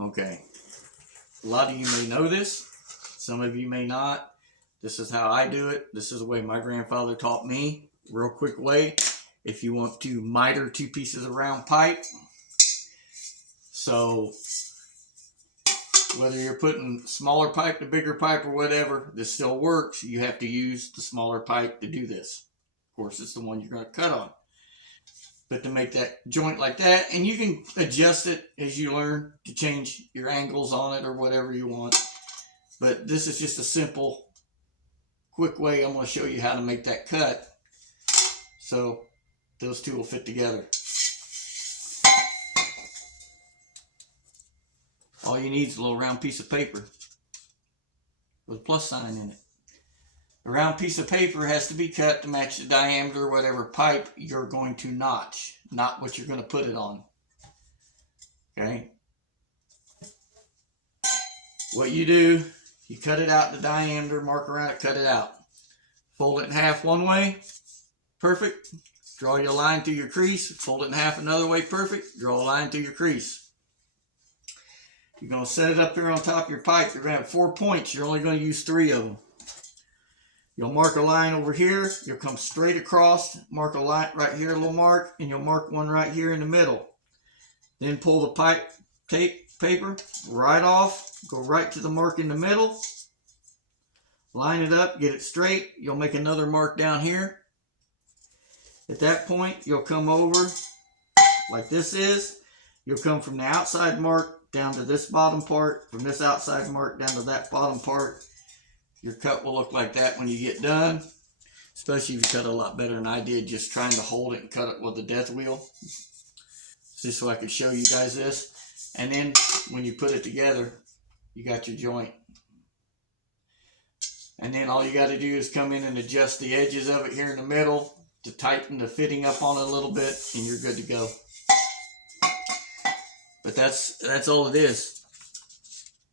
Okay. A lot of you may know this. Some of you may not. This is how I do it. This is the way my grandfather taught me. Real quick way. If you want to miter 2 pieces of round pipe. So whether you're putting smaller pipe to bigger pipe or whatever, this still works. You have to use the smaller pipe to do this. Of course, it's the one you're going to cut on. But to make that joint like that, and you can adjust it as you learn to change your angles on it or whatever you want. But this is just a simple, quick way. I'm going to show you how to make that cut so those two will fit together. All you need is a little round piece of paper with a plus sign in it. The round piece of paper has to be cut to match the diameter of whatever pipe you're going to notch, not what you're going to put it on. Okay? What you do, you cut it out the diameter, mark around it, cut it out. Fold it in half one way, perfect. Draw your line through your crease, fold it in half another way, perfect. Draw a line through your crease. You're going to set it up here on top of your pipe. You're going to have 4 points. You're only going to use 3 of them. You'll mark a line over here. You'll come straight across, mark a line right here, a little mark, and you'll mark one right here in the middle. Then pull the pipe paper right off, go right to the mark in the middle, line it up, get it straight. You'll make another mark down here. At that point, you'll come over like this is. You'll come from the outside mark down to this bottom part, from this outside mark down to that bottom part. Your cut will look like that when you get done, especially if you cut a lot better than I did, just trying to hold it and cut it with the death wheel. Just so I could show you guys this. And then when you put it together, you got your joint. And then all you got to do is come in and adjust the edges of it here in the middle to tighten the fitting up on it a little bit, and you're good to go. But that's all it is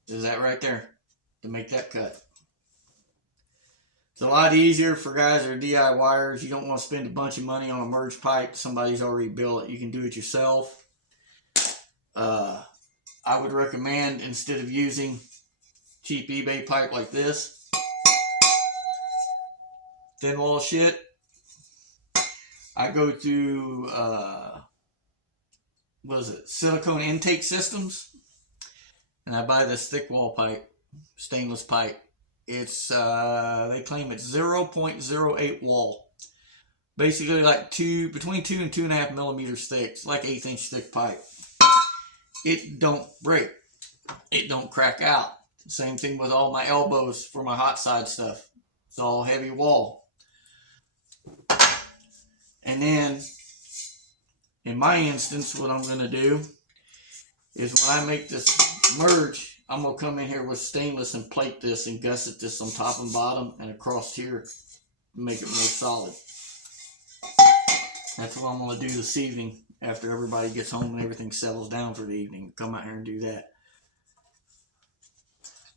that right there to make that cut. It's a lot easier for guys that are DIYers. You don't want to spend a bunch of money on a merge pipe. Somebody's already built it. You can do it yourself. I would recommend, instead of using cheap eBay pipe like this, thin wall shit, I go to what is it, silicone intake systems, and I buy this thick wall pipe, stainless pipe. It's they claim it's 0.08 wall, basically like between 2 and 2.5 millimeters thick. It's like 1/8 inch thick pipe. It don't break, it don't crack out. Same thing with all my elbows for my hot side stuff. It's all heavy wall. And then in my instance, what I'm going to do is when I make this merge, I'm going to come in here with stainless and plate this and gusset this on top and bottom and across here to make it more solid. That's what I'm going to do this evening after everybody gets home and everything settles down for the evening. Come out here and do that.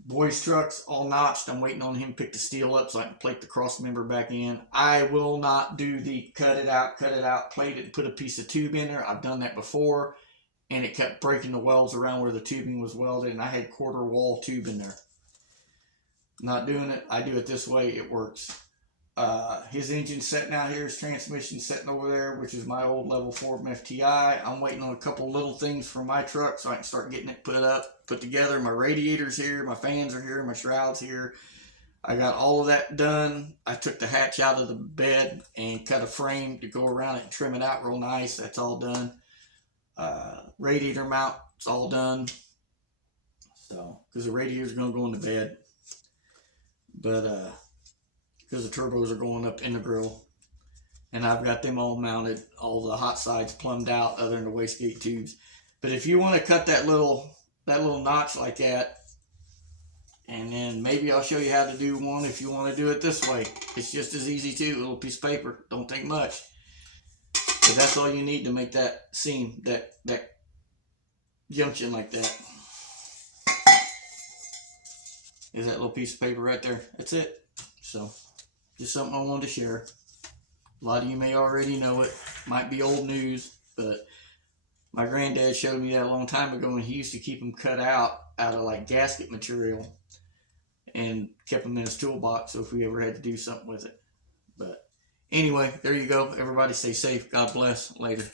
Boy's truck's all notched. I'm waiting on him to pick the steel up so I can plate the cross member back in. I will not do the cut it out, plate it, and put a piece of tube in there. I've done that before, and it kept breaking the welds around where the tubing was welded, and I had quarter wall tube in there. Not doing it. I do it this way. It works. His engine's sitting out here. His transmission's sitting over there, which is my old level 4 FTI. I'm waiting on a couple little things for my truck so I can start getting it put together. My radiator's here. My fans are here. My shroud's here. I got all of that done. I took the hatch out of the bed and cut a frame to go around it and trim it out real nice. That's all done. Radiator mount, it's all done. So, because the radiator's going to go in the bed. But, because the turbos are going up in the grill, and I've got them all mounted, all the hot sides plumbed out other than the wastegate tubes. But if you want to cut that little notch like that, and then maybe I'll show you how to do one if you want to do it this way. It's just as easy too. A little piece of paper, don't take much, but that's all you need to make that seam, that junction like that. Is that little piece of paper right there. That's it. So just something I wanted to share. A lot of you may already know it. Might be old news, but My granddad showed me that a long time ago, and he used to keep them cut out of like gasket material and kept them in his toolbox so if we ever had to do something with it. But anyway, there you go. Everybody stay safe. God bless. Later.